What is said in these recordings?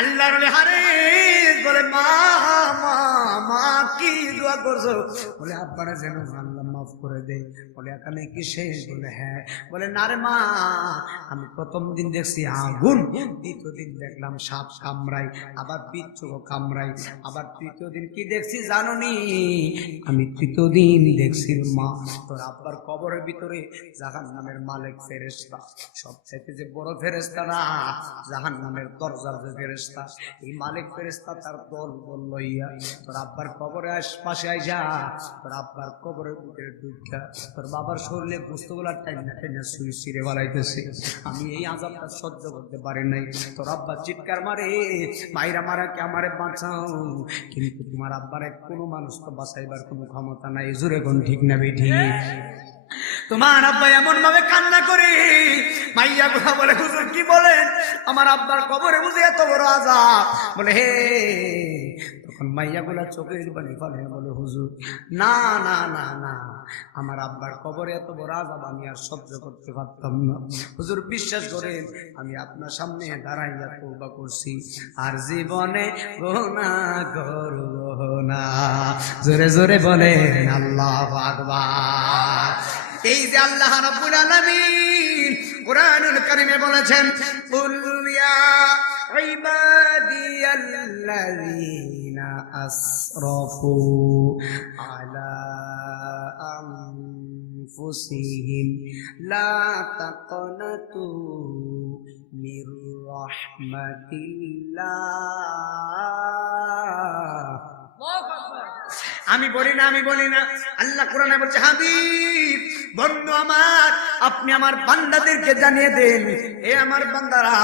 আল্লাহর নবী হারিস বলে মা মা মা কি দোয়া করছো? বলে আব্বারে যেন আল্লাহ মাফ করে দে। বলে এখানে কি শেষ? বলে হ্যাঁ। বলে না রে মা, আমি প্রথম দিন দেখছি আগুন, দ্বিতীয় দিন দেখলাম সাপ কামড়াই, আবার বিচ্ছু কামড়াই, আবার তৃতীয় দিন কি দেখছি জানো নি? আমি তৃতীয় দিন দেখছি মা তোর আব্বার কবরের ভিতরে জাহান্নামের মালিক ফেরেশতা, সবচাইতে যে বড় ফেরেশতা না, জাহান্নামের দরজার যে ফেরেশতা, এই মালিক ফেরেশতা তার দল বল লইয়া তোর আব্বার কবরের আশপাশে আইসা তোর আব্বার কবরের ভিতরে ঢুকা তোর বাবার শরীরে বস্তুগুলা টাইনা টাইনা শুয়ে ছিঁড়ে বাড়াইতেছে। আমি এই আযাবটা সহ্য করতে পারি নাই। তোর আব্বা চিৎকার মারে, মাইরা মারা কে আমারে বাঁচাও, কিন্তু তোমার আব্বারে কোনো মানুষ তো বাঁচাইবার কোনো ক্ষমতা নাই। জোরে কোন ঠিক না বেঠি? তোমার আব্বা এমন ভাবে কান্না করে, মাইয়া গুলা বলে হুজুর কি বলেন, আমার আব্বার কবরে বুঝে এত বড় আযাব? বলে হে, তখন মাইয়া গুলা চোখের পানি ফেলে বলে হুজুর না না না না, আমার আব্বার কবরে এত বড় আযাব আমি আর সহ্য করতে পারতাম না। হুজুর বিশ্বাস করেন, আমি আপনার সামনে দাঁড়াইয়া তওবা করছি, আর জীবনে গুনাহ করব না। জোরে জোরে বলেন আল্লাহু আকবার। এই যে আল্লাহ রাব্বুল আলামিন কুরআনুল কারীমে বলেছেন, কুল ইয়া ইবাদিয়াল্লাযীনা আসরাফু আলা আনফুসিহিম লা তাকনাতু মির রাহমাতিল্লাহ। আমি বলি না, আমি বলি না, আল্লাহ কোরআনে বলছে হাবিব বন্ধু আমার, আপনি আমার বান্দাদেরকে জানিয়ে দেন, এ আমার বান্দারা,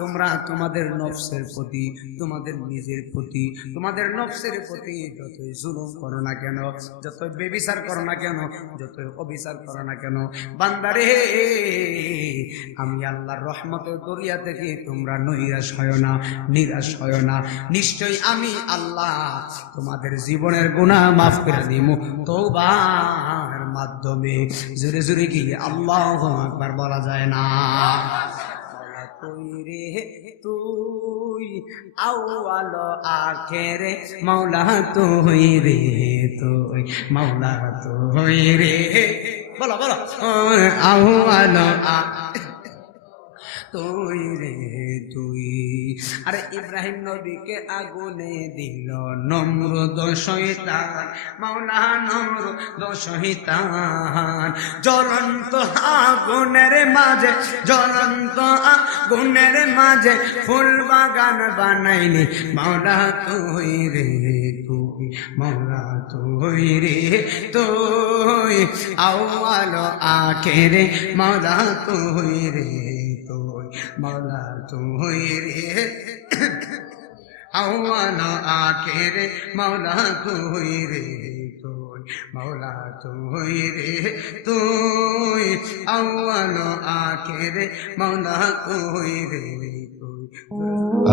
তোমরা তোমাদের নফসের প্রতি, তোমাদের নিজের প্রতি, তোমাদের নফসের প্রতি যতই জুলুম করো না কেন, যতই বেবিচার করো না কেন, যতই অবিচার করো না কেন, বান্দারে আমি আল্লাহর রহমতের দরিয়া থেকে তোমরা নৈরাশ হয় না, নিরাশ হয় না। নিশ্চয়ই আমি আল্লাহ তোমাদের জীবনের গুনাহ মাফ করে দিব তওবার মাধ্যমে। জোরে জোরে কি আল্লাহু আকবার বলা যায় না? তুই রে তুই আউয়াল আখেরে মাওলা তুই রে তুই মাওলা তুই রে, বলো বলো আউয়াল তুই রে তুই। আরে ইব্রাহিম নবীকে আগুনে দিল নমরুদ শয়তান, মাওলা নমরুদ শয়তান, জ্বলন্ত আগুনের মাঝে, জ্বলন্ত আগুনের মাঝে ফুল বাগান বানাইনি মাওলা তুই রে তুই, মাওলা তুই রে তুই আউয়াল আখেরে মাওলা তুই রে তুই, মাওলা তুই রে আউয়াল আখেরে মাওলা তুই রে তুই, মাওলা তুই রে তুই আউয়াল আখেরে মাওলা তুই রে তুই।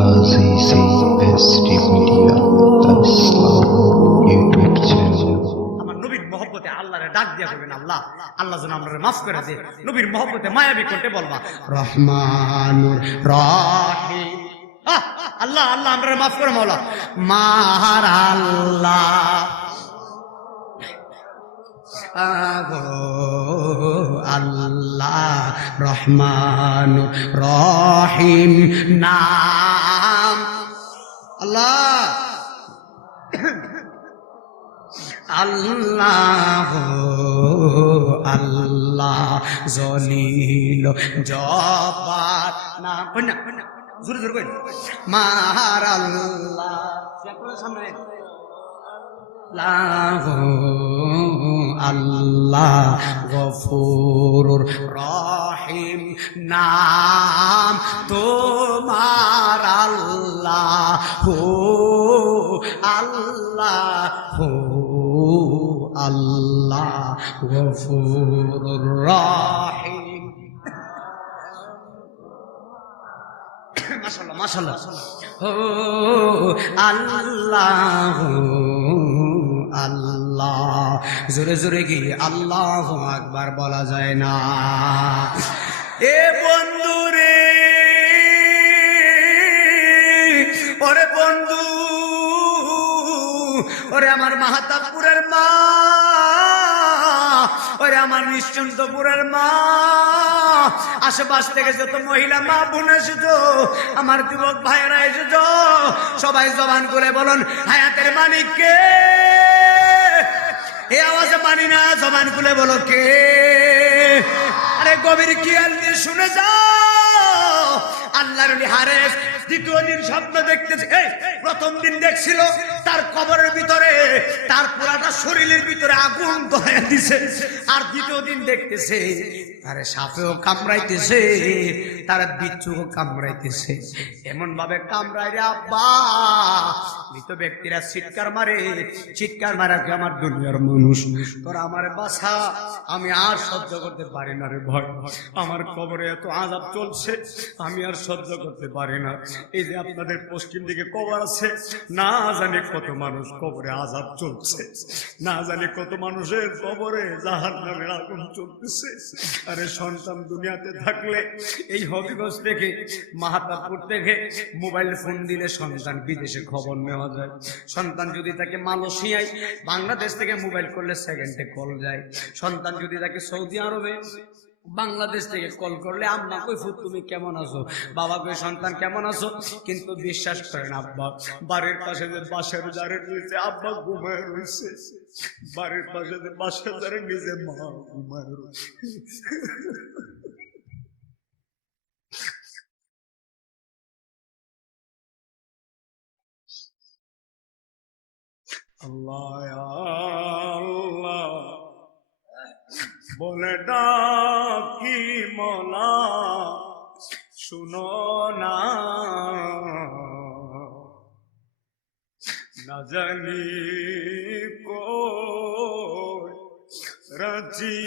AZCSD Media, the Islam YouTube channel. আমার নবীর মহব্বতে আল্লাহরে ডাক দিয়া বলবেন, আল্লাহ আল্লাহ যেন আমরা মাফ করে দে। নবীর মহব্বতে মায়াবী করতে বলবা রহমানুর রহিম, আল্লাহ আল্লাহ আমরা মাফ করে মওলা মার আল্লাহ আল্লাহ রহমান রহিম নাম আল্লাহ আল্লাহ আল্লাহ জলিল জব্বার নাম জোরে জোরে কই মার আল্লাহ সামনে আল্লাহ গফুরুর রহিম নাম তোমার আল্লাহ হো আল্লাহ হো আল্লাহ গফুরুর রহিম। মাশাআল্লাহ মাশাআল্লাহ ও আল্লাহ আল্লাহ, জোরে জোরে কি আল্লাহু আকবার বলা যায় না? এ বন্ধু রে ওরে বন্ধু, ওরে আমার মাহাতাবপুরের মা, ওরে আমার নিশ্চিন্তপুরের মা, আশেপাশ থেকে যত মহিলা মা বোন এসেছো, আমার যুবক ভাইয়েরা এসেছো, সবাই জবান করে বলুন হায়াতের মালিক কে? এই আওয়াজে মানি না, জবান খুলে বলো কে? আরে গভীর খেয়াল দিয়ে শুনে যাও। আল্লাহর ওলি হারেস দ্বিতীয় দিন স্বপ্ন দেখতেছে। প্রথম দিন দেখছিল তার কবরের ভিতরে তার পুরাটা শরীরের ভিতরে আগুন ধরাইয়া দিছে, আর দ্বিতীয় দিন দেখতেছে তারে সাপেও কামড়াইতেছে, তার বিচ্ছুও কামড়াইতেছে। এমন ভাবে কামড়ায় রে আব্বা, মৃত ব্যক্তিরা চিৎকার মারে, চিৎকার মারা কি আমার দুনিয়ার মানুষ, তোরা আমার বাসা, আমি আর সহ্য করতে পারি না রে ভয়, আমার কবরে এত আযাব চলছে, আমি আর সহ্য করতে পারি না। এই যে আপনাদের পশ্চিম দিকে কবর আছে, না জানি কত মানুষ কবরে আযাব চলছে, না জানি কত মানুষের কবরে জাহান্নামের আগুন চলতেছে। আরে সন্তান দুনিয়াতে থাকলে এই হবিগঞ্জ থেকে মাহাতাবপুর থেকে মোবাইল ফোন দিলে সন্তান বিদেশে খবর নেওয়া যায়। সন্তান যদি তাকে মালয়েশিয়ায় বাংলাদেশ থেকে মোবাইল করলে সেকেন্ডে কল যায়। সন্তান যদি তাকে সৌদি আরবে বাংলাদেশ থেকে কল করলে আম্মা কই ফুট তুমি কেমন আছো, বাবা কই সন্তান কেমন আছো। কিন্তু বিশ্বাস করেন আব্বা, বাড়ির পাশে যে বাসার জারে রয়েছে আব্বা ঘুমায় রয়েছে, বাড়ির পাশে যে বাসার জারে নিজে মা ঘুমায় রয়েছে। আল্লাহ আল্লাহ বলে ডাকি মৌলা শুনো না, না জানি কই রাজি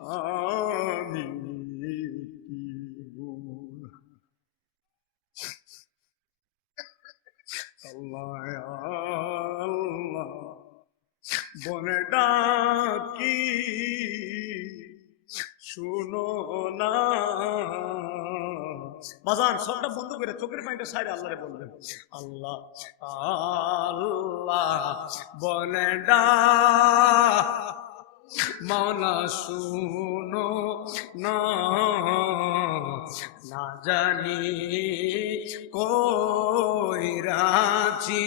আমি আল্লাহ আল্লাহ বলে ডাকি শুনো না। বাজান সবটা বন্ধ করে চোখের পানিটা সাইডে আল্লাহরে বলবেন, আল্লাহ আল্লাহ বলে ডাক মাওলা শুনো না, না জানি কই রাজি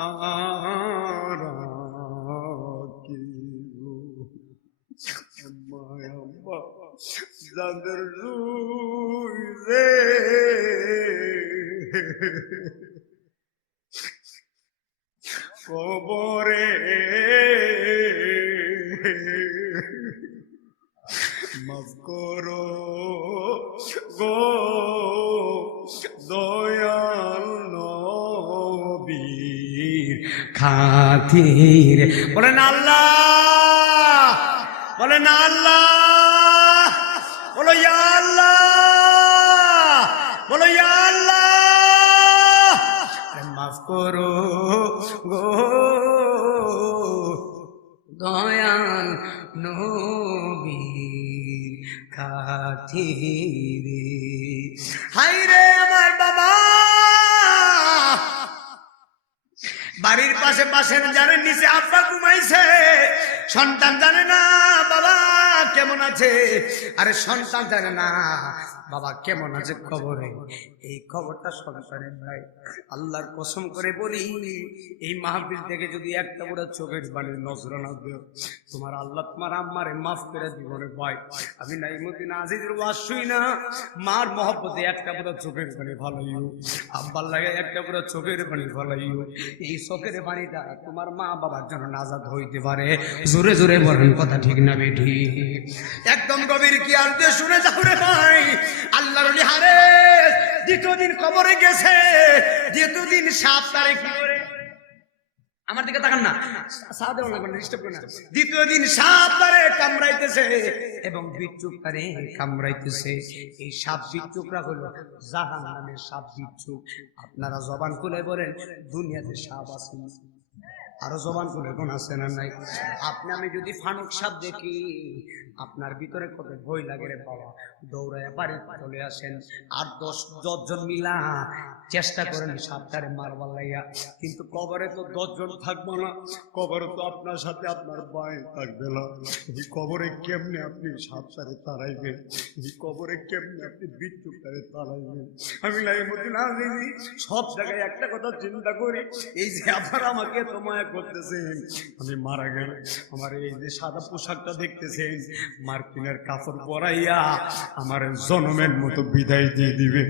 আরা যাদের রুইছে কবরে মাফ করো গো দয়াল নবীর খাতির। বলেন আল্লাহ, বলেন আল্লাহ, বলো ইয়া আল্লাহ, বলো ইয়া আল্লাহ, মাফ করো গো দয়াল নবীর খাতিরে। হাই রে আমার বাবা, বাড়ির পাশে পাশের জানের নিচে আব্বা ঘুমাইছে, সন্তান জানে না বাবা কেমন আছে, আরে সন্তান জানে না বাবা কেমন আছে খবরে। এই খবরটা সন্তানের ভাই। আল্লাহর কসম করে বলি, এই মাহফিল থেকে যদি একটা করে চোখের বাড়ির নজরানা দেও, তোমার আল্লাহ তোমার আম্মারে মাফ করে দিব রে ভাই। আমি নাইমুদ্দিন আজিজের ওয়াজ শুই না, মার মহব্বতে একটা করে চোখের পানি ভালাইও, আব্বার লাগে একটা করে চোখের পানি ভালাইও। এই চোখের পানিটা তোমার মা বাবার জন্য নাজাত হইতে পারে। জোরে জোরে বলেন কথা ঠিক না বেঠি? একদম গভীর খেয়াল দিয়ে শুনে যাও রে ভাই। আল্লাহর ওলি হারেস দ্বিতীয় দিন কবরে গেছে, দ্বিতীয় দিন সাপ তারে কি করে, আমার দিকে তাকান না, দ্বিতীয় দিন সাপ তারে কামড়াইতেছে এবং বিচ্ছুক তারে কামড়াইতেছে। এই সাপ বিচ্ছুকরা হলো জাহান্নামের সাপ বিচ্ছুক। আপনারা জবান খুলে বলেন দুনিয়াতে সাপ আছে? আরো জবান করে কোন আছে না নাই? আপনি আমি যদি ফানুক সাপ দেখি আপনার ভিতরে কত ভয় লাগে রে বাবা, দৌড়ায় বাড়ি চলে আসেন, আর 10 জন মিলা চেষ্টা করেন সাপটারে মারবার লাইয়া, কিন্তু কবরে তো 10 জন থাকবো না, কবরে তো আপনার সাথে আপনার ভাই থাকবে না। এই কবরে কেমনে আপনি সাপটারে তাড়াইবেন? এই কবরে কেমনে আপনি বিদ্যুৎটারে তাড়াইবেন? আমি লাইয়ের মধ্যে না দিদি সব জায়গায় একটা কথা চিন্তা করি, এই যে আপনারা আমাকে এত মায়া করতেছেন, আমি মারা গেলে আমার এই যে সাদা পোশাকটা দেখতেছেন, মার্কিনের কাপড় পরাইয়া আমার জনমের মতো বিদায় দিয়ে দিবেন।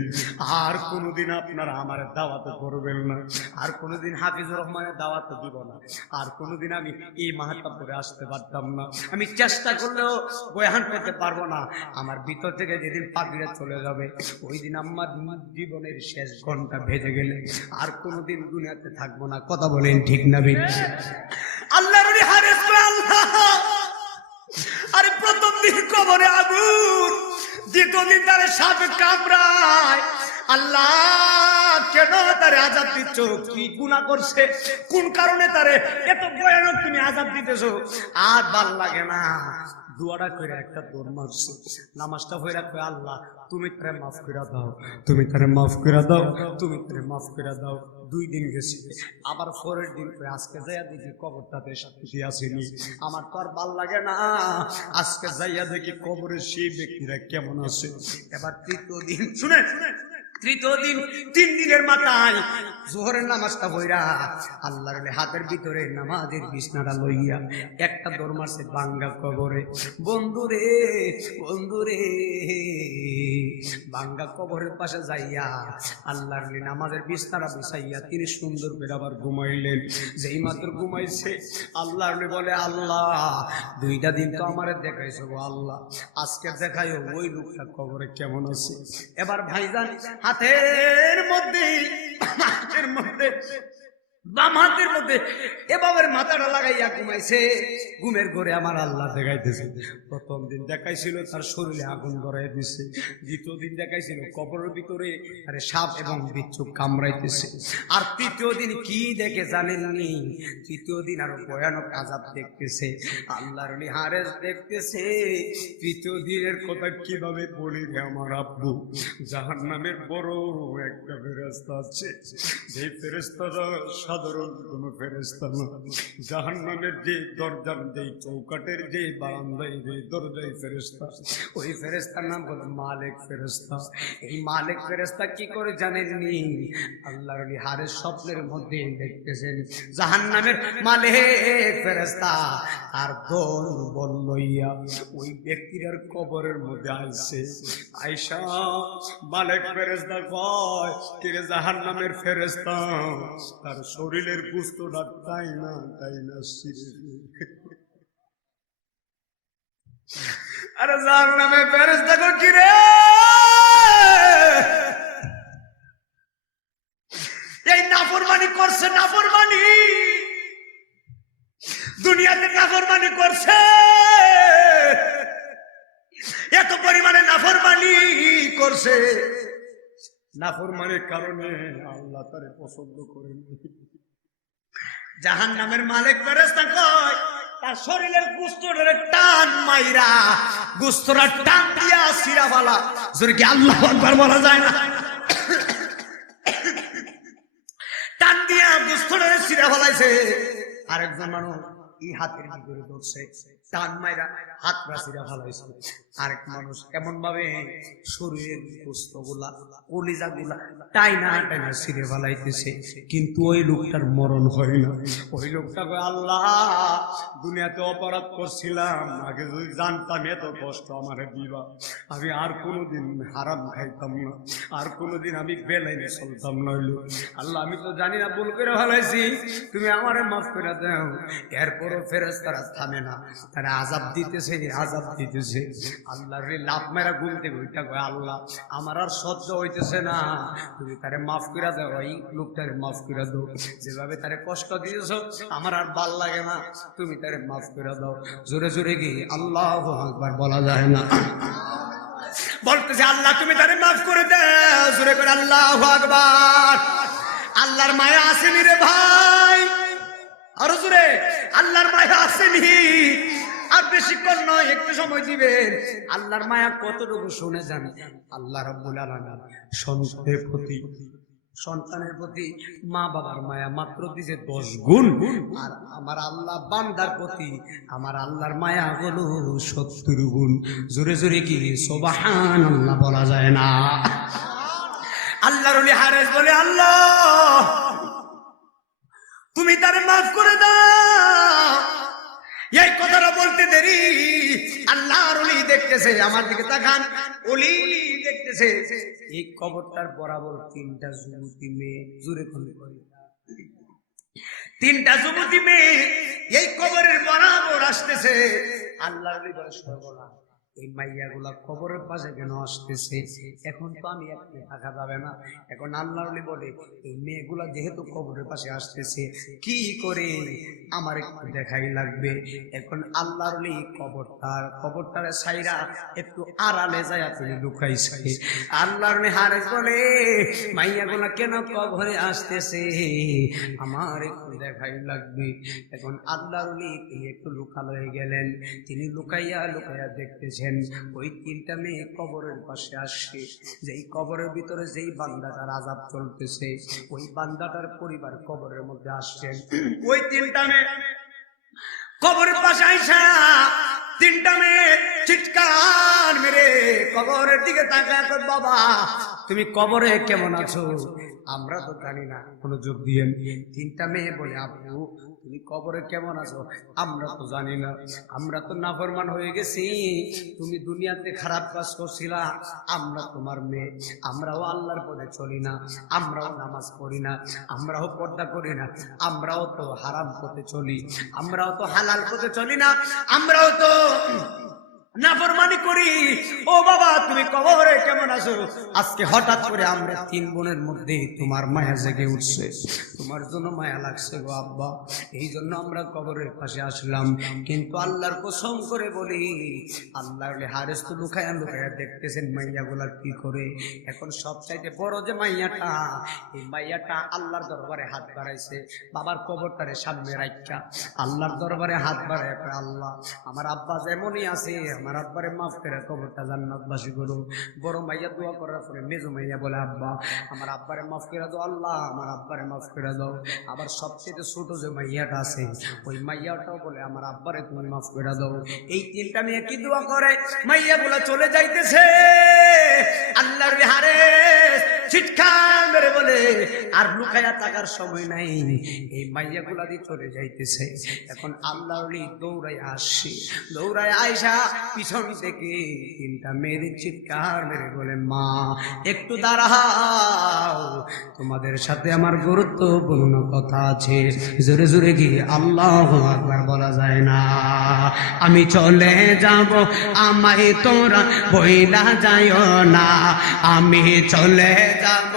আর কোনোদিন আপনারা আমার দাওয়াত করবেন না, আর কোনোদিন হাফিজুর রহমানের দাওয়াত দিব না, আর কোনোদিন আমি এই মাহাত্মাপুরে আসতে পারতাম না, আমি চেষ্টা করলেও বয়ান পেতে পারবো না। আমার ভিতর থেকে যেদিন পাখিরা চলে যাবে ওই দিন আমার জীবনের শেষ ঘন্টা ভেজে গেলে আর কোনোদিন দুনিয়াতে থাকবো না। কথা বলেন ঠিক না বেঠিক? আল্লাহর হারেস আল্লাহ। আরে প্রথম দিন কবরে আগুন, দ্বিতীয় দিন তারে সাপে কামড়ায়। আল্লাহ কেন তারে আযাব দিচ্ছ? কি গুনাহ করছে? কোন কারণে তারে এত ভয়ানক তুমি আযাব দিতেছো? আর ভাল লাগে না। দুয়াটা করে একটা দৌড় মারছে, নামাজটা হয়ে রাখবে, আল্লাহ তুমি তারে মাফ করে দাও, তুমি তারে মাফ করে দাও, তুমি তারে মাফ করে দাও। 2 দিন গেছে, আবার পরের দিন আজকে যাইয়া দেখি কবরটাতে শান্তি আসেনি। আমার তো আর ভাল লাগে না, আজকে যাইয়া দেখি কবরের সেই ব্যক্তিরা কেমন আছে। এবার তৃতীয় দিন শুনেন, তৃতীয় দিন 3 দিনের মাথায় জোহরের নামাজটা বইরা আল্লাহর হাতের ভিতরে নামাজের বিছনাটা লইয়া একটা দৌড় মারছে ভাঙ্গা কবরে। বন্ধুরে বন্ধুরে, ভাঙ্গা কবরের পাশে যাইয়া আল্লাহর নামাজের বিছনাটা বিছাইয়া তিনি সুন্দর করে আবার ঘুমাইলেন। যেই মাত্র ঘুমাইছে আল্লাহর বলে, আল্লাহ 2টা দিন তো আমারে দেখাইছো গো আল্লাহ, আজকে দেখাইও ওই লোকটা কবরে কেমন আছে। এবার ভাইজান হাতের মধ্যে বাম হাতের মধ্যে এভাবে মাথাটা লাগাইয়া ঘুমাইছে। ঘুমের ঘরে আমার আল্লাহ দেখাইতেছে। প্রথম দিন দেখাইছিল তার শরীরে আগুন ধরাই দিছে, দ্বিতীয় দিন দেখাইছিল কবরের ভিতরে আরে সাপ এবং বিচ্ছু কামড়াইতেছে, আর তৃতীয় দিন কি দেখে জানেননি? তৃতীয় দিন আরো ভয়ানক আযাব দেখতেছে, আল্লাহর হারেস দেখতেছে। তৃতীয় দিনের কথা কিভাবে বলি রে আমার আব্বু? জাহান্নামের বড় একটা ফেরেশতা আছে, যে ফেরেশতাটা সাধারণ কোন ফেরেশতা না। জাহান্নামের যে দরজার যে চৌকাটের যে বারান্দায় যে দরজায় ফেরেশতা, ওই ফেরেশতার নাম হলো মালিক ফেরেশতা। এই মালিক ফেরেশতা কি করে জানেননি? আল্লাহর হারের স্বপ্নের মধ্যে দেখতেছেন জাহান্নামের মালিক ফেরেশতা আর দল বল লইয়া ওই ব্যক্তির কবরের মধ্যে আইছে। আয়েশা মালিক ফেরেশতা কয়, কিরে জাহান্নামের ফেরেশতা, তার শরীরের গোশতটা তাই না আরে জাহান্নামের ফেরেশতা কয়, কিরে এই নাফরমানি করছে, নাফরমানি দুনিয়াতে নাফরমানি করছে, এত পরিমাণে নাফরমানি করছে, নাফরমানির কারণে আল্লাহ তারে পছন্দ করেন। জাহান্নামের মালিক ফেরেশতা কয়, তার শরীরের গোশতটারে টান মাইরা গোশতটা টান দিয়া সিরা বালা, জোরে কি আল্লাহু আকবার বলা যায় না? টান দিয়া গোশতটারে সিরা বালাইছে। আরেকজন মানুষ এই হাতের ভিতরে ধরছে, টান মাইরা হাত রাশিরা ফালাইছে। আরেক মানুষ এমন ভাবে শরীরের গোশত গুলা কলিজা গুলা টাইনা টাইনা ছিঁড়ে ফেলাইতেছে, কিন্তু ওই লোকটার মরণ হয় না। ওই লোকটা কয়, আল্লাহ দুনিয়াতে অপরাধ করছিলাম, আগে যদি জানতাম এত কষ্ট আমার দিবা, আমি আর কোনোদিন হারাম খাইতাম না, আর কোনোদিন আমি বেলাইনে চলতাম না। হইল আল্লাহ আমি তো জানি না, ভুল করে ফেলাইছি, তুমি আমারে মাফ করে দাও। এরপরও ফেরেশতারা থামে না, তারা আযাব দিতেছে, আযাব দিতেছে। আল্লাহর লাভ মেরা গুনতে ওইটা কয়, আল্লাহ আমার আর সহ্য হইতেছে না, তুমি তারে মাফ করে দাও, এই লোকটারে মাফ করে দাও, যেভাবে তারে কষ্ট দিয়েছো আমার আর ভাল লাগে না, তুমি তারে মাফ করে দাও। জোরে জোরে কি আল্লাহু আকবার বলা যায় না? বলতেছে আল্লাহ তুমি তারে মাফ করে দাও, জোরে করে আল্লাহু আকবার। আল্লাহর মায়া আসেনি রে ভাই, আরো জোরে, আল্লাহর মায়া আসেনি। আর বেশিক্ষণ নয়, একটু সময় দিবেন। আল্লাহর মায়া কতটুকু শুনে যান। আল্লাহ রাব্বুল আলামিন সন্তানের প্রতি মা বাবার মায়া মাত্র দিছে 10 গুণ, আর আমার আল্লাহ বান্দার প্রতি আমার আল্লাহর মায়া হলো 70 গুণ। জোরে জোরে কি সুবহানাল্লাহ বলা যায় না? আল্লাহর ওলি হারেস বলে, আল্লাহ তুমি তারে মাফ করে দাও। এই কথাটা বলতে দেরি, আল্লাহর ওলি দেখতেছে, আমার দিকে তাকান, ওলি দেখতেছে এই কবরটার বরাবর 3টা যুবতী মেয়ে, জোরে করে 3টা যুবতী মেয়ে এই কবরের বরাবর আসতেছে। আল্লাহর ওলি বলে, সর্বনাশ, এই মাইয়াগুলা কবরের পাশে কেন আসতেছে? এখন তো আমি একটু থাকা যাবে না। এখন আল্লাহর ওলি বলে, এই মেয়েগুলা যেহেতু কবরের পাশে আসতেছে, কি করে আমার একটু দেখাই লাগবে। এখন আল্লাহর ওলি কবরটারে সাইরা একটু আড়ালে যায় তিনি লুকাইছে। আল্লাহর ওলি হারেস বলে, মাইয়াগুলা কেন কবরে আসতেছে, আমার একটু দেখাই লাগবে। এখন আল্লাহর ওলি তিনি একটু লুকালয়ে গেলেন। তিনি লুকাইয়া দেখতেছেন ওই 3টা মেয়ে কবরের পাশে আসছে। যেই কবরের ভিতরে যেই বান্দাটার আযাব চলতেছে, ওই বান্দাটার পরিবার কবরের মধ্যে আসছেন। ওই 3টা মেয়ে কবরের পাশে আইসা 3টা মেয়ে চিৎকার মেরে কবরের দিকে তাকায়, বাবা তুমি কবরে কেমন আছো? আমরা তো জানি না, কোনো যোগ দিয়ে 3টা মেয়ে বলে, আপু তুমি কবরে কেমন আছো? আমরা তো জানি না, আমরা তো নাফরমান হয়ে গেছি। তুমি দুনিয়াতে খারাপ কাজ করছিলা, আমরা তোমার মেয়ে, আমরাও আল্লাহর পথে চলি না, আমরাও নামাজ পড়ি না, আমরাও পর্দা করি না, আমরাও তো হারাম পথে চলি, আমরাও তো হালাল পথে চলি না, আমরাও তো নাফরমানি করি। ও বাবা তুমি কবরে কেমন আছো? আজকে হঠাৎ করে আমরা 3 বোনের মধ্যে তোমার মায়া জেগে উঠছে, তোমার জন্য মায়া লাগছে গো আব্বা, এই জন্য আমরা কবরের পাশে আসলাম। কিন্তু আল্লাহর কসম করে বলি, আল্লাহর হারেস তো লুকায়া দেখতেছেন মাইয়াগুলা কি করে। এখন সবচাইতে বড় যে মাইয়াটা, এই মাইয়াটা আল্লাহর দরবারে হাত বাড়াইছে, বাবার কবরটারে সামনে রাখা আল্লাহর দরবারে হাত বাড়ায়, আল্লাহ আমার আব্বা যেমনই আছে, আমার আব্বারে মাফ করে কবরটা জান্নাতবাসী করো। বড় মাইয়া দোয়া করার পরে মেজো মাইয়া বলে, আব্বা আমার আব্বারে মাফ করে দাও, আল্লাহ আমার আব্বারে মাফ করে দাও। আবার সবচেয়ে ছোট যে মাইয়াটা আছে, ওই মাইয়াটাও বলে, আমার আব্বারে তুমি মাফ করে দাও। এই 3টা মেয়ে কি দোয়া করে, মাইয়াগুলা চলে যাইতেছে। আল্লাহর বিহারে চিৎকার মেরে বলে, আর লুকায়া থাকার সময় নাই, এই মাইয়াগুলা দিয়ে চলে যাইতেছে। এখন আল্লাহর ওলি দৌড়ায় আসছে, দৌড়ায় আয়সা পিছন থেকে 3টা মেয়ের চিৎকার মেরে বলে, মা একটু দাঁড়াও, তোমাদের সাথে আমার গুরুত্বপূর্ণ কথা আছে। জোরে জোরে কি আল্লাহু আকবার বলা যায় না? আমি চলে যাব, আমায় তোরা বইলা যাইও না, আমি চলে যাব,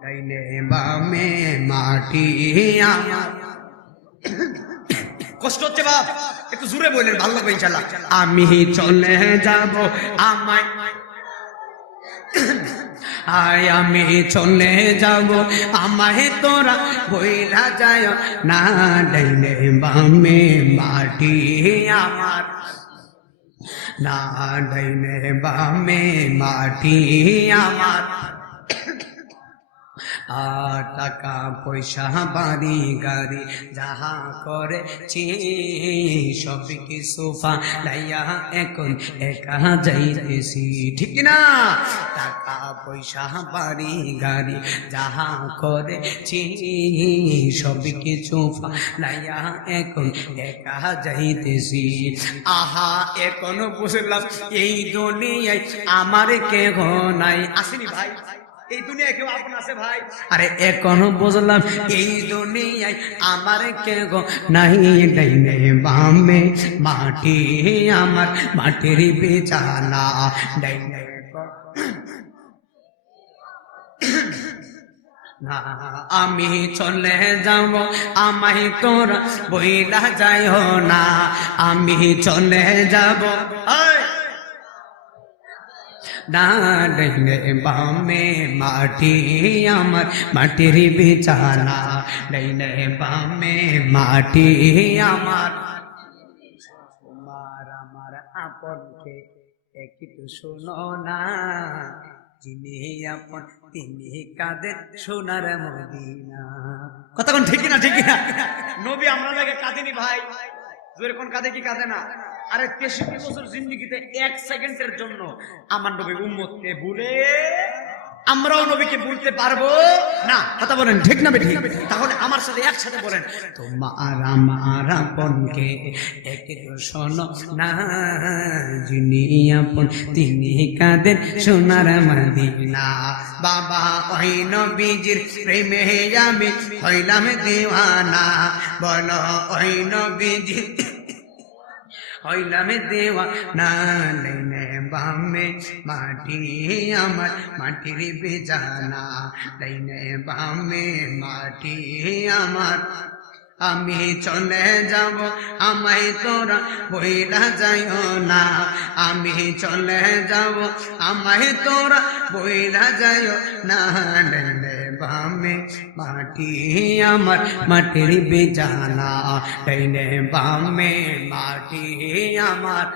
ডাইনে বামে মাটি আমার। কষ্ট হচ্ছে বাপ, একটু জোরে বললেন, ভালো লাগবে ইনশাআল্লাহ। আমি চলে যাব, আমায় আমি চলে যাব, আমায় তোরা বইলা যায় না, ডাইনে বামে মাটি আমার, না ডাইনে বামে মাটি আমার। আর টাকা পয়সা বাড়ি গাড়ি যাহা করেছি, সব কিছু ফালাইয়া এখন একা যাইতেছি, ঠিক না? টাকা পয়সা বাড়ি গাড়ি যাহা করেছি, সব কিছু ফালাইয়া এখন একা যাইতেছি। আহা এখনো বুঝলাম এই দুনিয়ায় আমার কেহ নাই। আসেনি ভাই, এই দুনিয়ায় কেউ আপন আছে ভাই? আরে এখনো বুঝলাম এই দুনিয়ায় আমার কেউ নাই, ডাইনে বামে মাটি আমার, মাটির বিছানা, ডাইনে আমি চলে যাব, আমায় তোরা বইলা যাইও না, আমি চলে যাব, না ডাইনে বামে মাটি আমার মাটির বিছানা ডাইনে বামে মাটি আমার তোমার আমার আপনকে একটু শোনো না যিনি আপন তিনি কাঁদেন সোনার মদিনা কতক্ষণ ঠিক না ঠিক না নবী আমরা লাগে কাঁদেনি ভাই জোরে কোন কাঁদে কি কাঁদে না আরে 63 বছর জিন্দেগিতে 1 সেকেন্ডের জন্য আমার নবী উম্মতকে ভুলে আমরাও নবীকে ভুলতে পারবো না কথা বলেন ঠিক না ঠিক তাহলে আমার সাথে একসাথে বলেন তোমার আমার আপনকে একটু শোনো না যিনি আপন তিনি কাঁদেন সোনার মদিনা বাবা ওই নবীজির প্রেমে আমি হইলাম দিওয়ানা বলো ওই নবীজির হইলাম দেওয়া না লাইনে বামে মাটি আমার মাটির বেজানা লাইনে বামে মাটি আমার আমি চলে যাব আমায় তোরা বইলা যাইও না আমি চলে যাব আমায় তোরা বইলা যাইও না লাইনে বামে মাটি আমার মাটির বেজানা লাইনে বামে মাটি আমার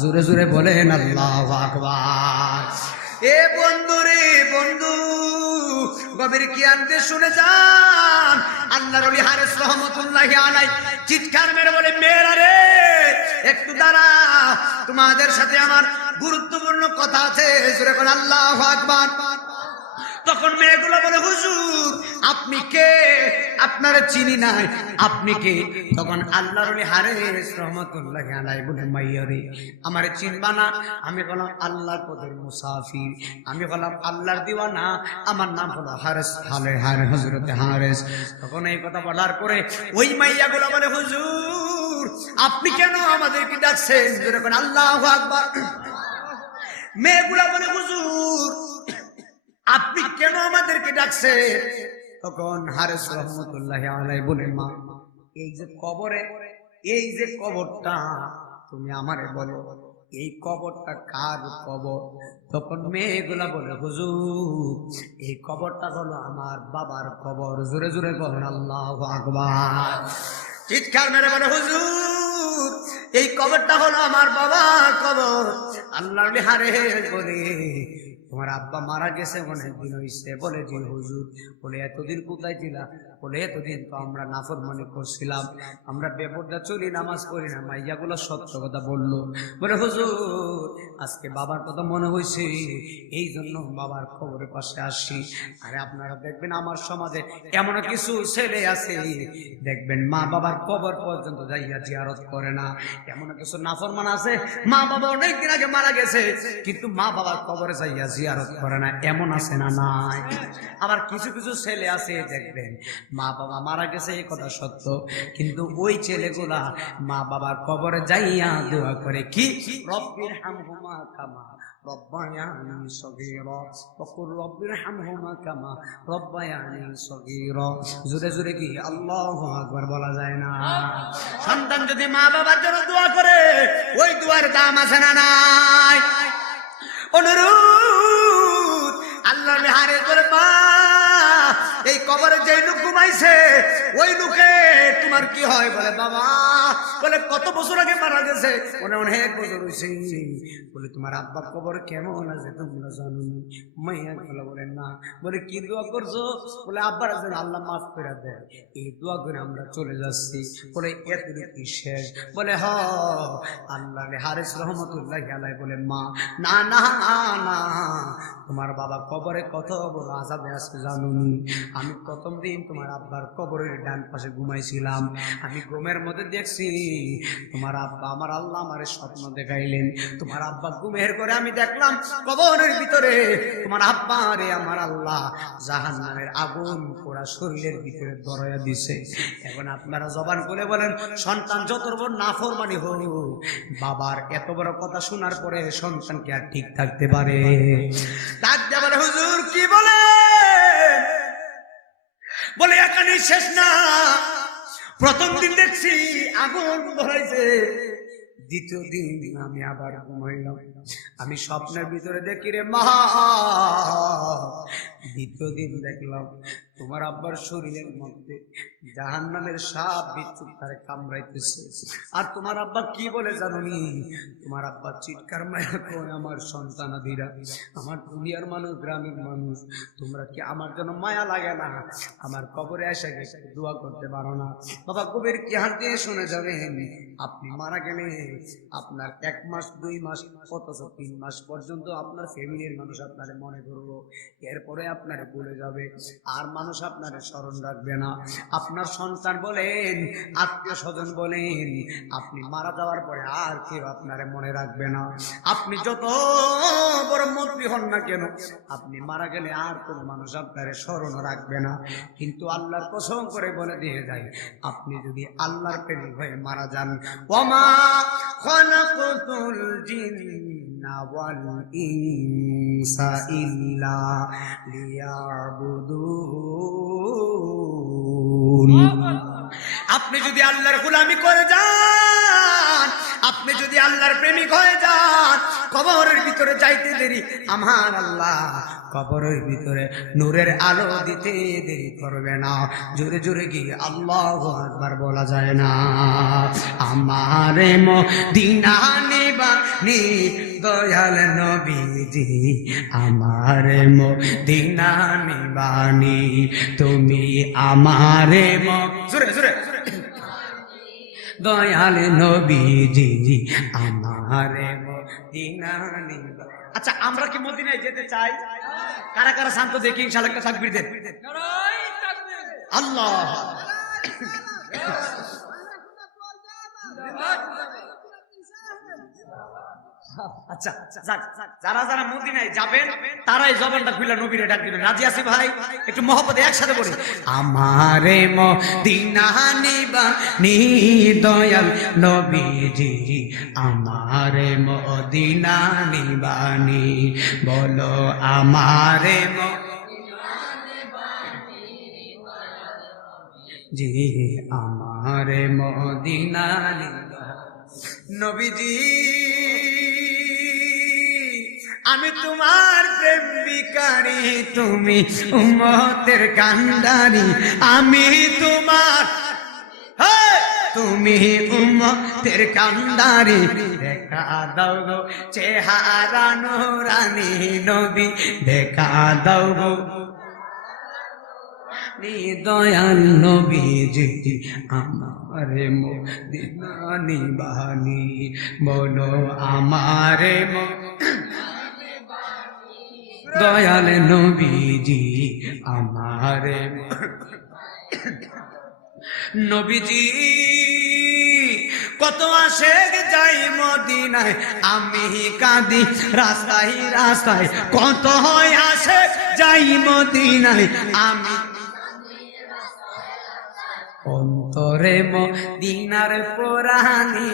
জোরে জোরে বলেন আল্লাহু আকবার এ বন্ধু রে বন্ধু গভীর কি আনতে শুনে যান আল্লাহর ওলি হারেস রহমাতুল্লাহি আলাইহি চিৎকার মেরে বলে মেয়েরা রে একটু দাঁড়া তোমাদের সাথে আমার গুরুত্বপূর্ণ কথা আছে জোরে বলেন আল্লাহু আকবার তখন মেয়েগুলো বলে হুজুর আপনি কে আপনারা চিনি নাই আপনি কে তখন আল্লাহর ওলি হারেস রহমাতুল্লাহি আলাইহি বলে মাইয়ারে আমারে চিনবা না আমি বললাম আল্লাহর পথের মুসাফির আমি বললাম আল্লাহর দিওয়ানা আমার নাম হলো হারেস হারে হযরত হারেস তখন এই কথা বলার পরে ওই মাইয়াগুলো বলে হুজুর আপনি কেন আমাদেরকে ডাকছেন জোরে বলেন আল্লাহু আকবার মেয়েগুলো বলে হুজুর আপনি কেন আমাদেরকে ডাকছেন তখন হারেস রহমাতুল্লাহি আলাইহি বলে মা এই যে কবরটা তুমি আমারে বলো এই কবরটা কার কবর তখন মেয়েগুলা বলে হুজুর এই কবরটা হলো আমার বাবার কবর জোরে জোরে বলেন আল্লাহু আকবার চিৎকার মেরে বলে হুজুর এই কবরটা হলো আমার বাবার কবর আল্লাহর ওলি হারেস বলে তোমার আব্বা মারা গেছে অনেক দিন হইছে বলে জি হুজুর বলে এতদিন কোথায় ছিলা বলে এতদিন তো আমরা নাফরমানি করছিলাম আমরা বেপরদা চলি নামাজ পড়ি না মাইয়াগুলো সত্য কথা বললো বলে হুজুর আজকে বাবার কথা মনে হয়েছে এই জন্য বাবার খবরের পাশে আসি আরে আপনারা দেখবেন আমার সমাজে এমন কিছু ছেলে আছে দেখবেন মা বাবার কবর পর্যন্ত যাইয়া জিয়ারত করে না এমন কিছু নাফরমান আছে মা বাবা অনেক দিন আগে মারা গেছে কিন্তু মা বাবার কবরে যাইয়া জিয়ারত করে না এমন আছে না নাই আবার কিছু কিছু ছেলে আছে দেখবেন মা বাবা মারা গেছে এই কথা সত্য কিন্তু ওই ছেলেগুলা মা বাবার কবরে যাইয়া দোয়া করে কি রব্বির হামহুমা কামা রব্বায়ানি সগীরা ওয়াকুর রব্বির হামহুমা কামা রব্বায়ানি সগীরা জোরে জোরে কি আল্লাহু আকবার বলা যায় না সন্তান যদি মা বাবার জন্য দোয়া করে ওই দোয়ার দাম আছে না নাই অনুরোধ আল্লাহ হারে করে মা এই কবরে যে লোক ঘুমাইছে ওই লোকে তোমার কি হয় বলে বাবা বলে কত বছর আগে মারা গেছে মনে অনেক বছর হয়েছে বলে তোমার আব্বা কবর কেমন আছে তোমরা জানো মাইয়া গুলো বলেন না বলে কি দোয়া করছো বলে আব্বার জন্য আল্লাহ মাফ করে দেয় এই দোয়া করে আমরা চলে যাচ্ছি বলে এতটুকু শেষ বলে হ আল্লাহ হারেস রহমাতুল্লাহি আলাইহি বলে মা না না না তোমার বাবা কবরে কত বড় আযাবে আছে জানুনি আমি প্রথম দিন তোমার আব্বার কবরের ডান পাশে ঘুমাইছিলাম আমি ঘুমের মধ্যে দেখছি তোমার আব্বা আমার আল্লাহ আমারে স্বপ্ন দেখাইলেন তোমার আব্বা ঘুমের করে আমি দেখলাম কবরের ভিতরে তোমার আব্বা রে আমার আল্লাহ জাহান্নামের আগুন পোড়া শরীরের ভিতরে ধরায়া দিছে এখন আপনারা জবান খুলে বলেন সন্তান যত বড় নাফরমানি হোক বাবার এত বড় কথা শোনার পরে সন্তান কি আর ঠিক থাকতে পারে ডাক দিয়ে বলে হুজুর কি বলে বলে এখানে শেষ না প্রথম দিন দেখছি আগুন ধরাইছে দ্বিতীয় দিন আমি আবার ঘুমাইলাম, আমি স্বপ্নের ভিতরে দেখি রে মা, দ্বিতীয় দিন দেখলাম তোমার আব্বার শরীরের মধ্যে জাহান্নামের সাপ বিচ্ছু তারে কামড়াইতেছে। আর তোমার আব্বা কি বলে জানোনি? তোমার আব্বা চিৎকার মায়া করে, আমার সন্তানাদিরা, আমার দুনিয়ার মানুষ, গ্রামের মানুষ, তোমরা কি আমার জন্য মায়া লাগে না? আমার কবরে এসে গেছে, দোয়া করতে পারো না? বাবা কবির কি হাত দিয়ে শুনে যাবেন, আপনি মারা গেলে আপনার 1 মাস 2 মাস অথচ 3 মাস পর্যন্ত আপনার ফ্যামিলির মানুষ আপনারে মনে করবো, এরপরে আপনারে ভুলে যাবে, আর মানুষ আপনারে স্মরণ রাখবে না। আপনার সন্তান বলেন, আত্মীয় স্বজন বলেন, আপনি মারা যাওয়ার পরে আর কেউ আপনারে মনে রাখবে না। আপনি যত বড় মন্ত্রী হন না কেন, আপনি মারা গেলে আর কোন মানুষ আপনারে স্মরণ রাখবে না। কিন্তু আল্লাহর কসম করে বলে দিয়ে যায়, আপনি যদি আল্লাহর প্রেমিক হয়ে মারা যান, ওমা খালাকাতুল জিন্না ওয়াল ইনসা ইল্লা লিয়াবুদুন। আপনি যদি আল্লাহর গোলামি করে যান, আপনি যদি আল্লাহর প্রেমিক হয়ে যান, কবরের ভিতরে যাইতে দেরি আমার আল্লাহ কবরের ভিতরে নূরের আলো দিতে দেরি করবে না। জোরে জোরে গিয়ে আল্লাহু আকবার বলা যায় না? আমারে মদিনা নিবানি দয়াল নবীজি, আমারে মদিনা নিবানি, তুমি আমারে জোরে জোরে দয়াল নবীজি, আমারে মদিনা নিবানি। আচ্ছা, আমরা কি মদিনায় যেতে চাই? কারা কারা শান্ত দেখি ইনশাআল্লাহ একটা তাকবীর দেন। আল্লাহ। আচ্ছা, যারা যারা মদিনায় যাবেন তারাই জবানটা খুলে নবীরে ডাক দিবেন। রাজি আছি ভাই? একটু মহব্বতে একসাথে বলি, আমারে মদিনা নিবানি দয়াল নবীজি, আমারে মদিনা নিবানি, বলো আমারে জি, আমারে মদিনা নবীজি, আমি তোমার প্রেম ভিখারি, তুমি উম্মতের কান্ডারি, আমি তোমার, তুমি উম্মতের কান্ডারি, দেখা দাও গো চেহারা নূরানি নবী, দেখা দাও গো দয়াল নবীজি, আমারে মদিনা নিবানি, বলো আমারে দয়াল নবীজি, আমারে নবীজি। কত আশেক যাই মদিনায়, আমি কাঁদি রাস্তায় রাস্তায়, কত হয় আশেক যাই মদিনায়, আমি অন্তরে মদিনার পুরানি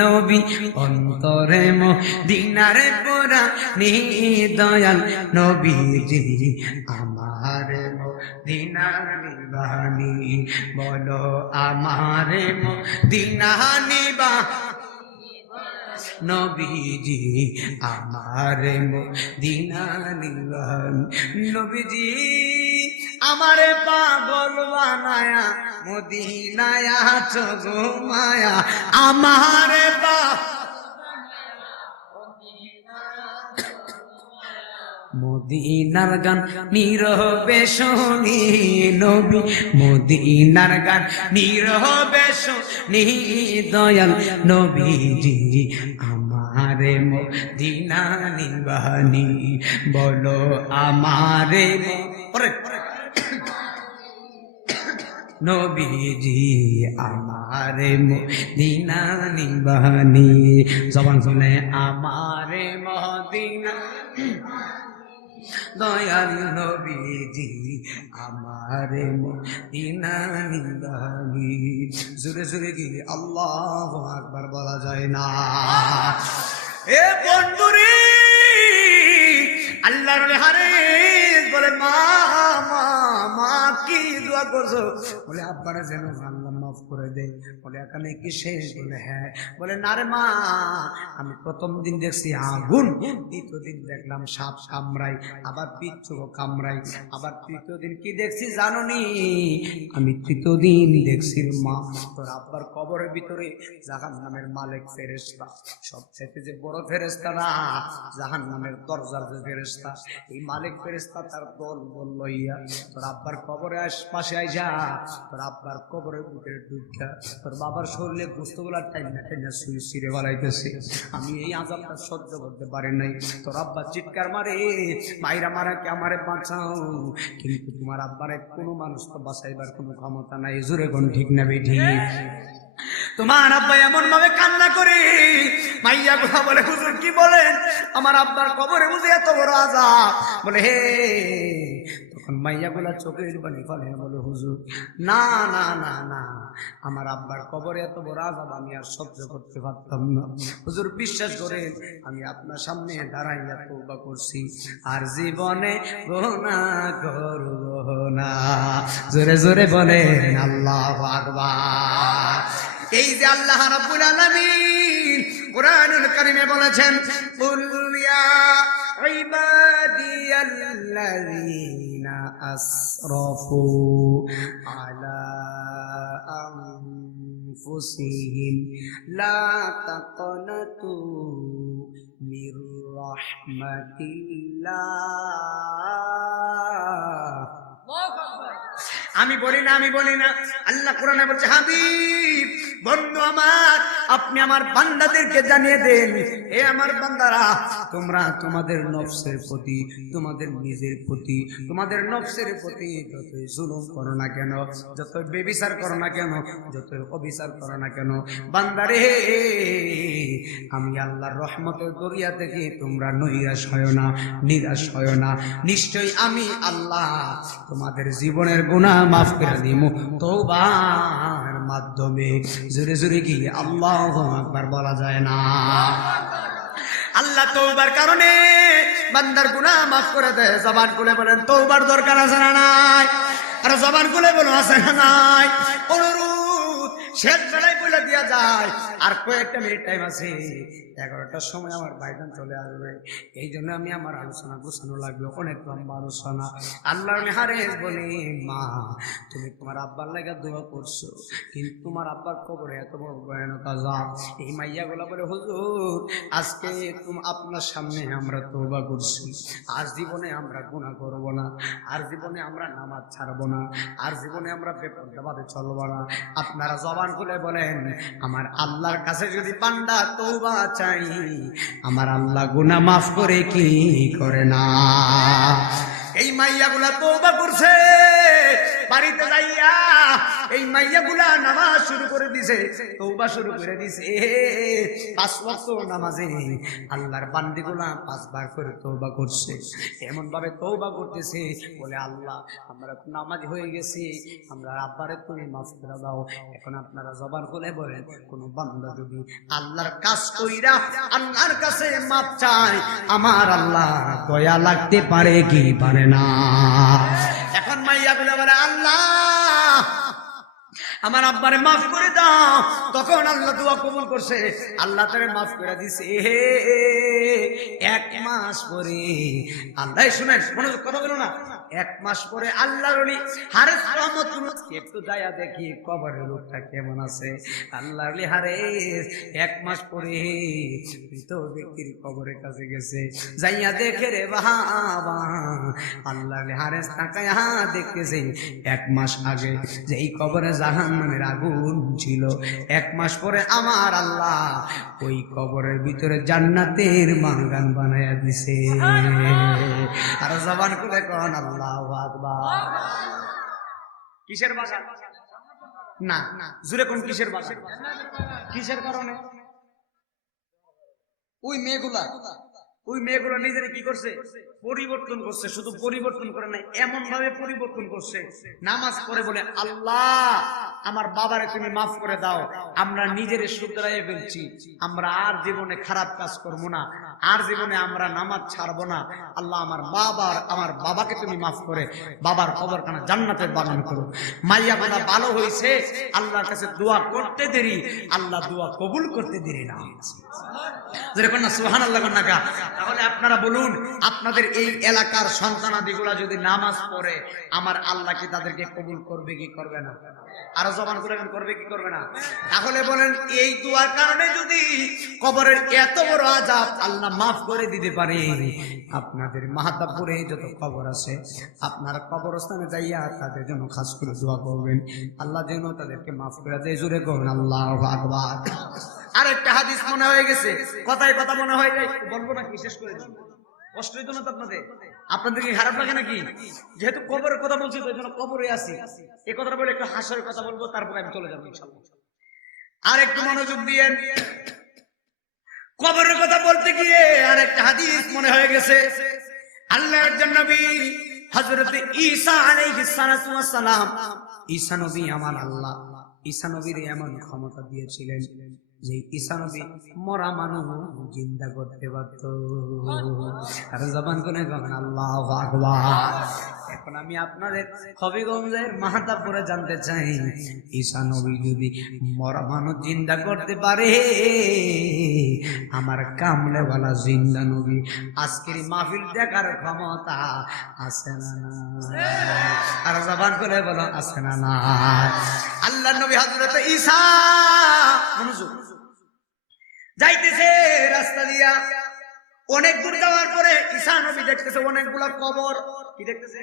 নবী, অন্তরে মদিনার পুরানি দয়াল নবীজি, আমারে মদিনা নিবানি, বলো আমারে মদিনা নিবানি নবীজি, আমারে মদিনা নিবানি নবীজি, আমারে পাগল বানায়া মদিনায় আছো গো মায়া, আমারে মদিনার গান নীরবে শুনি নবী, মদিনার গান নীরবে শুনি দয়াল নবীজি, আমারে মদিনা নিবানি, বলো আমারে নবীজি, আমারে মদিনা নিবানি। জবান শুনে আমারে মদিনা দয়াল নবীজি, আমারে মদিনা নিবানি। জোরে জোরে গিয়ে আল্লাহু আকবার বলা যায় না? এ বন্ধুরে, আল্লাহর হারে বলে মা মা মা কি দোয়া করছো? বলে আব্বারে যেন আল্লাহ মাফ করে দে। বলে এখানে কি শেষ? বলে হ্যাঁ। বলে না রে মা, আমি প্রথম দিন দেখছি আগুন, দ্বিতীয় দিন দেখলাম সাপ কামড়াই, আবার বিচ্ছু কামড়াই, আবার তৃতীয় দিন কি দেখছি জানোনি? আমি তৃতীয় দিন দেখছি মা তোর আব্বার কবরের ভিতরে জাহান্নামের মালিক ফেরেশতা, সবচেয়ে যে বড় ফেরেশতা না, জাহান্নামের দরজার যে ফেরেশতা, এই মালিক ফেরেশতা তার দল বলল ইয়া তোর আব্বার কবরের আশপাশে আইসা তোর আব্বার কবরের ভিতরে ঢুকা তোর বাবার শরীরে গোস্তগুলা টাইনা টাইনা ছিঁড়ে বালাইতেছে। আমি এই আযাবটা সহ্য করতে পারি নাই। তোর আব্বা চিৎকার মারে, মাইরা মারা কে আমারে বাঁচাও, কিন্তু তোমার আব্বারে কোনো মানুষ তো বাঁচাইবার কোনো ক্ষমতা নাই। জোরে কোন ঠিক না বেঠি? তোমার আব্বা এমন ভাবে কান্না করে, মাইয়া কথা বলে হুজুর কি বলেন, আমার আব্বার কবরে বুঝে এত বড় আযাব? বলে হে, তখন মাইয়া গুলা চোখের পানি ফেলে বলে হুজুর না না না না, আমার আব্বার কবরে এত বড় আযাব আমি আর সহ্য করতে পারতাম না। হুজুর বিশ্বাস করেন, আমি আপনার সামনে দাঁড়াইয়া তওবা করছি, আর জীবনে গুনাহ করব না। জোরে জোরে বলেন আল্লাহু আকবার। এই যে আল্লাহ রাব্বুল আলামিন কুরআনুল কারীমে বলেছেন, কুল ইয়া ইবাদিয়াল্লাযীনা আসরাফু আলা আনফুসিহিম লা তাকনাতু মির রাহমাতিল্লাহ। আমি বলি না, আমি বলি না, আল্লাহ কোরআনে বলছে হাবিব বন্ধু আমার, আপনি আমার বান্দাদেরকে জানিয়ে দেন, এ আমার বান্দারা, তোমরা তোমাদের নফসের প্রতি, তোমাদের নিজের প্রতি, তোমাদের নফসের প্রতি যতই জুলুম করো না কেন, যতই বেবিচার করো না কেন, যতই অবিচার করো না কেন, বান্দারে আমি আল্লাহর রহমতের দরিয়া থেকে তোমরা নৈরাশ হয় না, নিরাশ হয় না। নিশ্চয়ই আমি আল্লাহ তোমাদের জীবনের গুনাহ মাফ করে দিব তওবার মাধ্যমে। জোরে জোরে কি আল্লাহু আকবার বলা যায় না? আল্লাহ তওবার কারণে বান্দার গুনাহ মাফ করে দেয়। জবান খুলে বলেন তওবার দরকার আছে না নাই? আর জবান খুলে বলো আছে না নাই? অনুরোধ শেষ বেলায় বলে দেয়া যায়, আর কয়েকটা মিনিট টাইম আছে, 11টার সময় আমার ভাইজান চলে আসবে। এই জন্য আমি আমার আলোচনা গোছানো লাগবে, অনেক লম্বা আলোচনা। আল্লাহর মেহারেজ বলি, মা তুমি তোমার আব্বার লাগা দোয়া করছো, কিন্তু তোমার আব্বার কবরে এত বড় ভয়ানক আযাব। এই মাইয়া গুলা বলে হুজুর আজকে আপনার সামনে আমরা তওবা করছি, আর জীবনে আমরা গুনাহ করব না, আর জীবনে আমরা নামাজ ছাড়বো না, আর জীবনে আমরা বেপরদাভাবে চলবো না। আপনারা জবান খুলে বলেন, আমার আল্লাহর কাছে যদি বান্দা তওবা চাই, আমার আল্লাহ গুনাহ মাফ করে কি করে না? এই মাইয়াগুলা তওবা করছে, বাড়িতে যাইয়া এই মাইয়াগুলা নামাজ শুরু করে দিছে, তওবা শুরু করে দিছে। 5 ওয়াক্ত নামাজে আল্লাহর বান্দিগুলা 5 বার করে তওবা করছে। এমন ভাবে তওবা করতেছে, বলে আল্লাহ আমরা নামাজি হয়ে গেছি, আমরা আব্বারে তুমি মাফ করে দাও। এখন আপনারা জবান খুলে বলেন, কোন বান্দা যদি আল্লাহর কাজ কইরা আল্লাহর কাছে মাফ চায়, আমার আল্লাহ দয়া লাগতে পারে কি পারে না? এখন মাইয়া বলে বলে আল্লাহ আমার আব্বারে মাফ করে দাও। তখন আল্লাহ দোয়া কবুল করছে, আল্লাহ তারে মাফ করে দিছে। 1 মাস পরে আল্লাহ, শুনেন মনোযোগ কথা বলো না, 1 মাস পরে আল্লাহর ওলি হারেস রহমাতুল্লাহ একটু যায়া দেখি কবরের লোকটা কেমন আছে। আল্লাহর ওলি হারেস 1 মাস পরে মৃত ব্যক্তির কবরের কাছে গেছে, যাইয়া দেখে রে বাবা, আল্লাহর ওলি হারেস তাকায়া দেখতেছে 1 মাস আগে যেই কবরে জাহান্নামের আগুন ছিল, 1 মাস পরে আমার আল্লাহ ওই কবরের ভিতরে জান্নাতের বাগান বানায়া দিছে। আর জবান খুলে কোন আল্লাহু আকবার। কিসের বাগান? না জুড়ে কোন কিসের বাগান? কিসের কারণে? ওই মেয়েগুলা ওই মেয়েগুলো নিজেরা কি করছে, পরিবর্তন করছে। শুধু পরিবর্তন করে নাই, এমন ভাবে পরিবর্তন করছে, নামাজ পড়ে বলে আল্লাহ আমার বাবারে তুমি মাফ করে দাও, আমরা নিজেরে শুধরাইয়ে ফেলছি, আমরা আর জীবনে খারাপ কাজ করবো না, আর জীবনে আমরা নামাজ ছাড়বো না। আল্লাহ আমার বাবাকে তুমি মাফ করে বাবার কবরখানা জান্নাতের বাগান করো। মাইয়া বাবা ভালো হয়েছে, আল্লাহর কাছে দোয়া করতে দেরি, আল্লাহ দোয়া কবুল করতে দেরি না। সুবহানাল্লাহ। তাহলে আপনারা বলুন, আপনাদের এই এলাকার সন্তানাদিগুলা যদি নামাজ পড়ে, আমার আল্লাহ কি তাদেরকে কবুল করবে কি করবে না? আরো জবান করে করবে কি করবে না? তাহলে বলেন, এই দোয়ার কারণে যদি কবরের এত বড় আযাব আল্লাহ মাফ করে দিতে পারে, আপনাদের মাহাতাবপুরে যত কবর আছে, আপনারা কবরস্থানে যাইয়া তাদের জন্য খাস করে দোয়া করবেন, আল্লাহ যেন তাদেরকে মাফ করে দেয়। জোরে করুন আল্লাহু আকবার। আরেকটা হাদিস মনে হয়ে গেছে, কথায় কথা মনে হয়ে যায়, বলবো না কি, শেষ করে দিন। কষ্ট হইতো না তো আপনাদের কি খারাপ লাগে নাকি? যেহেতু কবরের কথা বলছি তো, এই জন্য কবরে আসি, এই কথাটা বলে একটু হাসরের কথা বলবো, তারপরে আমি চলে যাবো ইনশাআল্লাহ। আর একটু মনোযোগ দিয়ে, কবরের কথা বলতে গিয়ে আরেকটা হাদিস মনে হয়ে গেছে। আল্লাহর নবী হযরত ঈসা আলাইহিস সালাতু ওয়াস সালাম, ঈসা নবী আমার আল্লাহ ঈসা নবীর এমন ক্ষমতা দিয়েছিলেন যে ঈসা নবী মরা মানুষ জিন্দা করতে পারত। আর জবান করে বলেন আল্লাহু আকবার। এখন আমি আপনাদের হবিগঞ্জের মাহাতাবপুরে জানতে চাই, ঈসা নবী যদি মরা মানুষ জিন্দা করতে পারে, আমার কামলেওয়ালা জিন্দা নবী আজকের মাহফিল দেখার ক্ষমতা আছে না? আর জবান করে বলো আছে না? না। আল্লাহর নবী হযরত ঈসা মনোযোগ যাইতেছে রাস্তা দিয়া, অনেক দূর যাওয়ার পরে ঈসা নবী দেখতেছে অনেকগুলা কবর। কি দেখতেছে?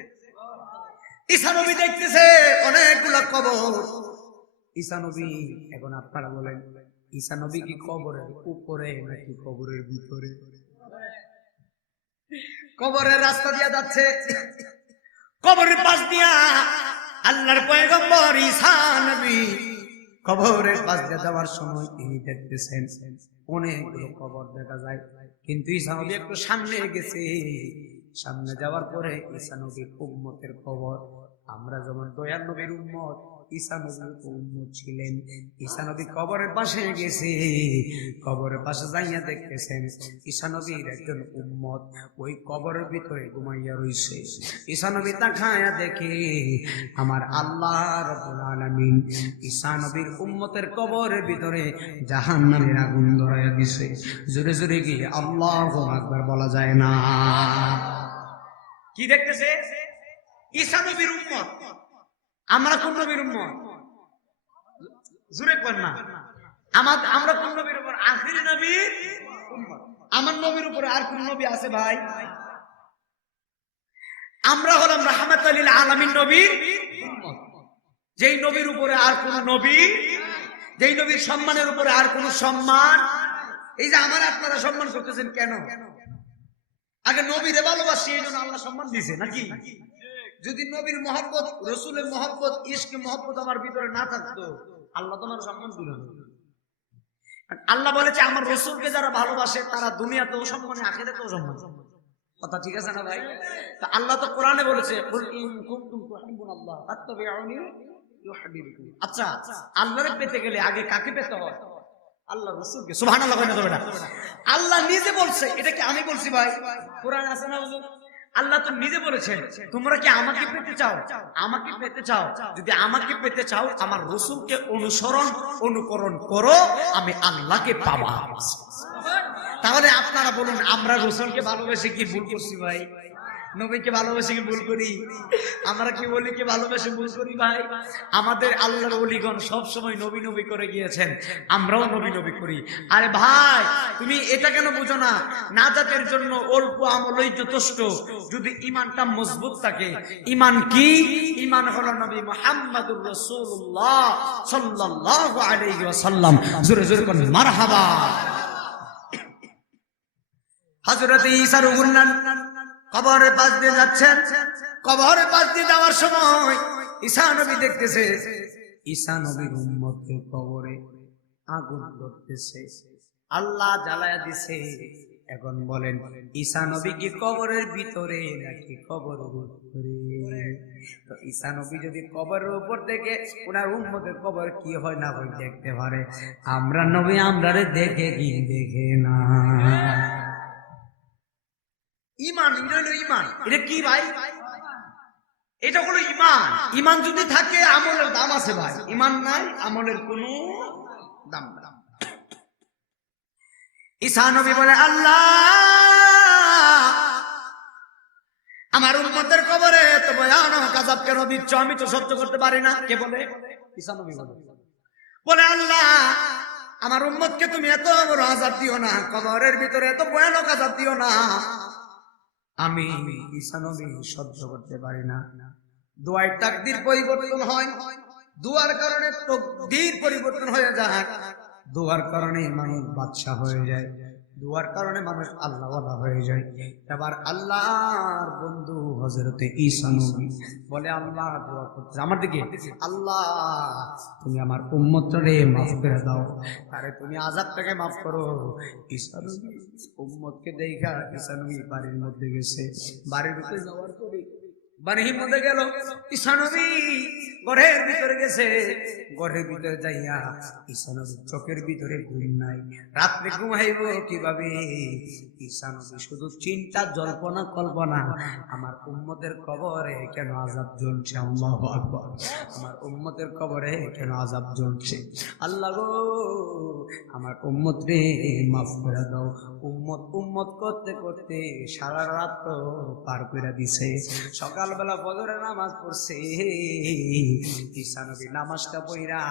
ঈসা নবী দেখতেছে অনেকগুলা কবর। ঈসা নবী, এখন আপনারা বলেন, ঈসা নবী কি কবরের উপরে নাকি কবরের ভিতরে? কবরের রাস্তা দিয়া যাচ্ছে, কবরের পাশ দিয়া আল্লাহর পয়গম্বর ঈসা নবী কবরের পাশ দিয়ে যাওয়ার সময় তিনি দেখতেছেন অনেকগুলো কবর দেখা যায়, কিন্তু ঈসা নবী একটু সামনে গেছে। সামনে যাওয়ার পরে ঈসা নবীর উম্মতের কবর। আমরা যেমন দয়ার নবীর উম্মত, ঈসা নবীর উম্মত ছিলেন। ঈসা নবী কবরের পাশে গেছে, কবরের পাশে যাইয়া দেখতেছেন ঈসা নবীর একজন উম্মত ওই কবরের ভিতরে ঘুমাইয়া রইছে। ঈসা নবী তাকায়া দেখে আমার আল্লাহ রাব্বুল আলামিন ঈসা নবীর উম্মতের কবরের ভিতরে জাহান্নামের আগুন ধরাইয়া দিছে। জোরে জোরে কি আল্লাহু আকবার বলা যায় না? কি দেখতেছে? ঈসা নবীর উম্মত। আমরা কোন নবীর উম্মত? জোরে কর না। আমরা কোন নবীর উপর? আখিরি নবীর উম্মত। আমার নবীর উপরে আর কোন নবী আছে ভাই? আমরা হলাম রাহমাতুল লিল আলামিন নবীর উম্মত। যেই নবীর উপরে আর কোন নবী, যেই নবীর সম্মানের উপরে আর কোন সম্মান। এই যে আমার আপনারা সম্মান করতেছেন কেন? আগে নবীরে ভালোবাসি, এই জন্য আল্লাহ সম্মান দিয়েছে নাকি? যদি নবীর মহব্বত, রসুলের মহব্বত, ইশকে মহব্বত আমার ভিতরে না থাকতো, আল্লাহ তোমার সম্মান দিল না। আল্লাহ বলেছে আমার রসুলকে যারা ভালোবাসে তারা দুনিয়াতেও সম্মানে, আখিরাতেও সম্মান। কথা ঠিক আছে না ভাই? তা আল্লাহ তো কোরআনে বলেছে, আচ্ছা আল্লাহরে পেতে গেলে আগে কাকে পেতে হয়? আল্লাহ রসুলকে। সুবহানাল্লাহ। আল্লাহ নিজে বলছে, এটা কি আমি বলছি ভাই? কোরআন আছে না হুজুর? আল্লাহ তো নিজে বলেছেন, তোমরা কি আমাকে পেতে চাও? আমাকে পেতে চাও? যদি আমাকে পেতে চাও আমার রসুলকে অনুকরণ করো, আমি আল্লাহকে পাবা। তাহলে আপনারা বলুন, আমরা রসুলকে ভালোবেসে কি ভুল করছি ভাই? নবীকে ভালোবেসে কি ভুল করি? আমরা কি বলি কি ভালোবেসে ভুল করি ভাই? আমাদের আল্লাহর ওলিগণ সব সময় নবী নবী করে গিয়েছেন, আমরাও নবী নবী করি। আরে ভাই তুমি এটা কেন বুঝো না? নাজাতের জন্য অল্প আমলই যথেষ্ট, যদি ঈমানটা মজবুত থাকে। ঈমান কি? ঈমান হলো নবী মুহাম্মদুর রাসূলুল্লাহ সাল্লাল্লাহু আলাইহি ওয়াসাল্লাম। জোরে জোরে বলেন মারহাবা। হযরত ঈসা রুহুল্লাহ কবরের পাশ দিয়ে যাচ্ছেন। কবরের পাশ দিয়ে যাওয়ার সময় ঈসা নবী দেখতেছে ঈসা নবীর উম্মতের কবরে আগুন ধরতেছে। আল্লাহ জ্বালায়া দিছে, এখন বলেন ঈসা নবী কি কবরের ভিতরে নাকি কবরের উপরে? তো ঈসা নবী যদি কবরের উপর থেকে ওনার উম্মতের কবর কি হয় না হয় দেখতে পারে, আমরা নবী আমরারে দেখে কি দেখে না? ইমান, এটা হলো ইমান। এটা কি ভাই? এটা হলো ইমান। ইমান যদি থাকে আমলের দাম আছে ভাই, ইমান নাই আমলের কোনো দাম নাই। ঈসা নবী বলে, আল্লাহ আমার উম্মতের কবরে এত ভয়ানক আযাব কেন দিচ্ছ? আমি তো সহ্য করতে পারি না। কে বলে? ঈসা নবী বলে, আল্লাহ আমার উম্মতকে তুমি এত বড় আযাব দিও না, কবরের ভিতরে এত ভয়ানক আযাব দিও না, আমি ঈসা নবী সহ্য করতে পারি না। দোয়ার তাকদীর পরিবর্তন হয়, দোয়ার কারণে তাকদীর পরিবর্তন হয়ে যায়, দোয়ার কারণে মানুষ বাদশা হয়ে যায়, দোয়ার কারণে মানুষ আল্লাহওয়ালা হয়ে যায়। এবার আল্লাহর বন্ধু হযরতে ঈসা নবী বলে, আল্লাহ দোয়া করতে আমার দিকে, আল্লাহ তুমি আমার উম্মতরে মাফ করে দাও, আরে তুমি আযাবটাকে মাফ করো। ঈসা নবী উম্মতকে দেখা ঈসা নবী বাড়ির মধ্যে গেছে, বাড়ির ভিতরে যাওয়ার পরে বাড়ির মধ্যে গেল, ঈসা নবী ঘরের ভিতরে গেছে, ঘরের ভিতরে যাইয়া ঈসা নবীর চোখের ভিতরে ঘুম নাই, রাত্রে ঘুমাইব কিভাবে? ঈসা নবী শুধু চিন্তা জল্পনা কল্পনা, আমার উম্মতের কবরে কেন আযাব জ্বলছে, আল্লাহু আকবার, আমার উম্মতের কবরে কেন আযাব জ্বলছে, আল্লাহ গো আমার উম্মত রে মাফ করে দাও। উম্মত উম্মত করতে করতে সারা রাত তো পার করে দিছে, সকালবেলা ফজরের নামাজ পড়ছে, ঈসা নবী নামাজটা পড়া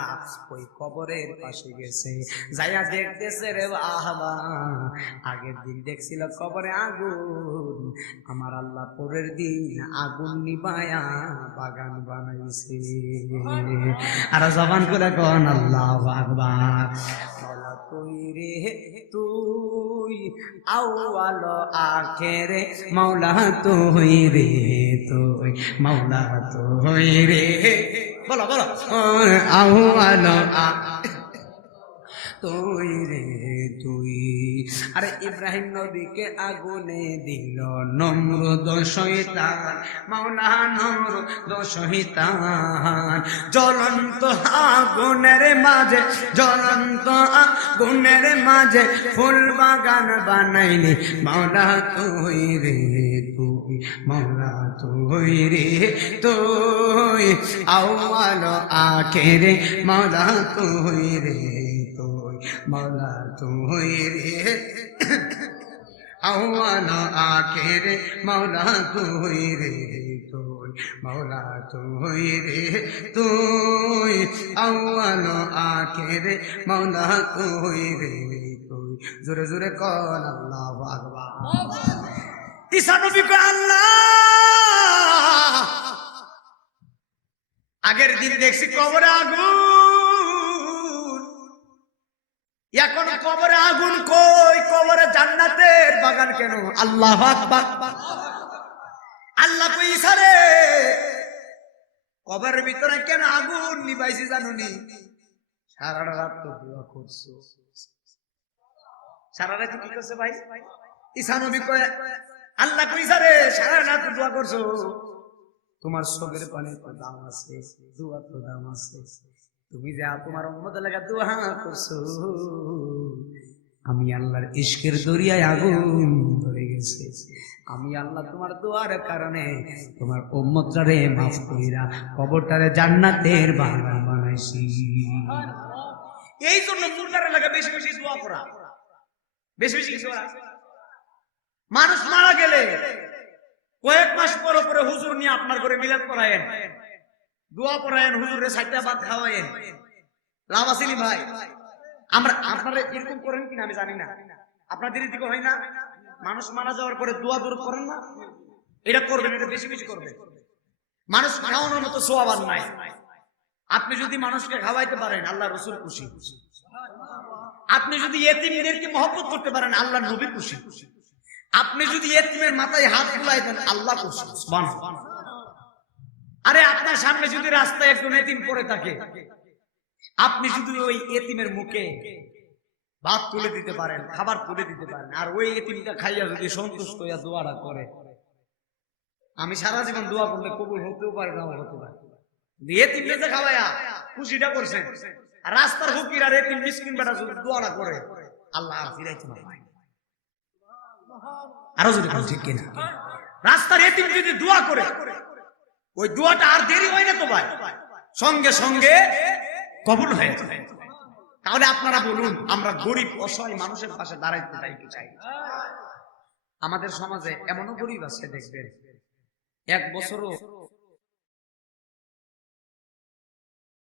ওই কবরের পাশে গেছে, যাইয়া দেখতেছে রে বাবা, আগের দিন দেখছিল কবরে আগুন, আমার আল্লাহ পরের দিন আগুন নিবায়া বাগান বানাইছে। আর জবান করে কোন আল্লাহু আকবার। মাওলা তুই রে তুই আউয়াল আখেরে, মাওলা তুই রে তুই, মাওলা তুই রে, বলো বলো, আউয়াল তুই রে তুই। আরে ইব্রাহিম নবীকে আগুনে দিল নমরুদ শয়তান, মাওলা নমরুদ শয়তান, জ্বলন্ত আগুনের মাঝে, জ্বলন্ত আগুনের মাঝে ফুল বাগান বানাইলি, মাওলা তুই রে তুই, মাওলা তুই রে তুই, আউয়াল আখেরে, মাওলা তুই রে তুই, মাওলা তুই রে আউয়াল আখেরে, মাওলা তুই রে তুই, মাওলা তুই রে তুই, আউয়াল আখেরে, মাওলা তুই রে তুই। জোরে জোরে কর আল্লাহু আকবার। ঈসা নবী কয়, আল্লাহ আগের দিন দেখছি কবরে আগুন, এখন কবরে আগুন কই? কবরে জান্নাতের বাগান কেন? আল্লাহু আকবার। আল্লাহ কই, ঈসা রে কবরের ভিতরে কেন আগুন নিবাইছি জানুনি? সারা রাত তো দোয়া করছো, সারা রাত কি করছে ভাই? ঈসা নবী কয়, আল্লাহ কই, ঈসা রে সারা রাত দোয়া করছো, তোমার চোখের পানির তো দাম আছে, দোয়ার তো দাম আছে, তুমি যা তোমার উম্মতের লাগা দোয়া করছো, আমি আল্লাহর ইশকের দরিয়ায় আগুন ধরে গেছে, আমি আল্লাহ তোমার দোয়ার কারণে তোমার উম্মতরে মাফ কইরা কবরটারে জান্নাতের বাগান বানাইছি। এই জন্য মুরদারের লাগা বেশি বেশি দোয়া করা, বেশি বেশি দোয়া। মানুষ মারা গেলে কয়েক মাস পরে পরে হুজুর নিয়ে আপনার ঘরে মিলাদ করায়েন, দোয়া পড়ায়েন, হুজুরের সাইডটা ভাত খাওয়ায়েন, লাভ আসেনি ভাই? আমরা আপনারা এরকম করেন কিনা আমি জানি না, আপনাদের দিকে হয় না? মানুষ মারা যাওয়ার পরে দোয়া দূর করেন না? এটা করবেন, এটা বেশি বেশি করবেন। মানুষ খাওয়ানোর মতো সওয়াব আর নাই। আপনি যদি মানুষকে খাওয়াইতে পারেন, আল্লাহ রাসূল খুশি। আপনি যদি ইয়েতিমদেরকে মহব্বত করতে পারেন, আল্লাহ নবী খুশি। আপনি যদি ইয়েতিমের মাথায় হাত বুলাই দেন, আল্লাহ খুশি। সুবহানাল্লাহ। আরে আপনার সামনে যদি রাস্তায় একজন এতিম পড়ে থাকে, আপনি যদি ওই এতিমের মুখে ভাত তুলে দিতে পারেন, খাবার তুলে দিতে পারেন, আর ওই এতিমটা খাইয়া যদি সন্তুষ্ট হইয়া দোয়াটা করে, আমি সারা জীবন দোয়া করলে কবুল হতেও পারে, নাও হতে পারে। এতিমটা যে খাওয়াইয়া খুশিটা করছেন, আর রাস্তার ফকির আর এতিম মিসকিন বেটা যদি দোয়াটা করে, আল্লাহ আর ফিরাইতে না পায়। আরো যদি ঠিক কিনা, রাস্তার এতিম যদি দোয়া করে, ওই দোয়াটা আর দেরি হয় না তো ভাই, সঙ্গে সঙ্গে কবুল হয়ে যায়। তাহলে আপনারা বলুন, আমরা গরিব অসহায় মানুষের পাশে দাঁড়াইতে চাই। আমাদের সমাজে এমনও গরিব আছে দেখবেন, 1 বছরও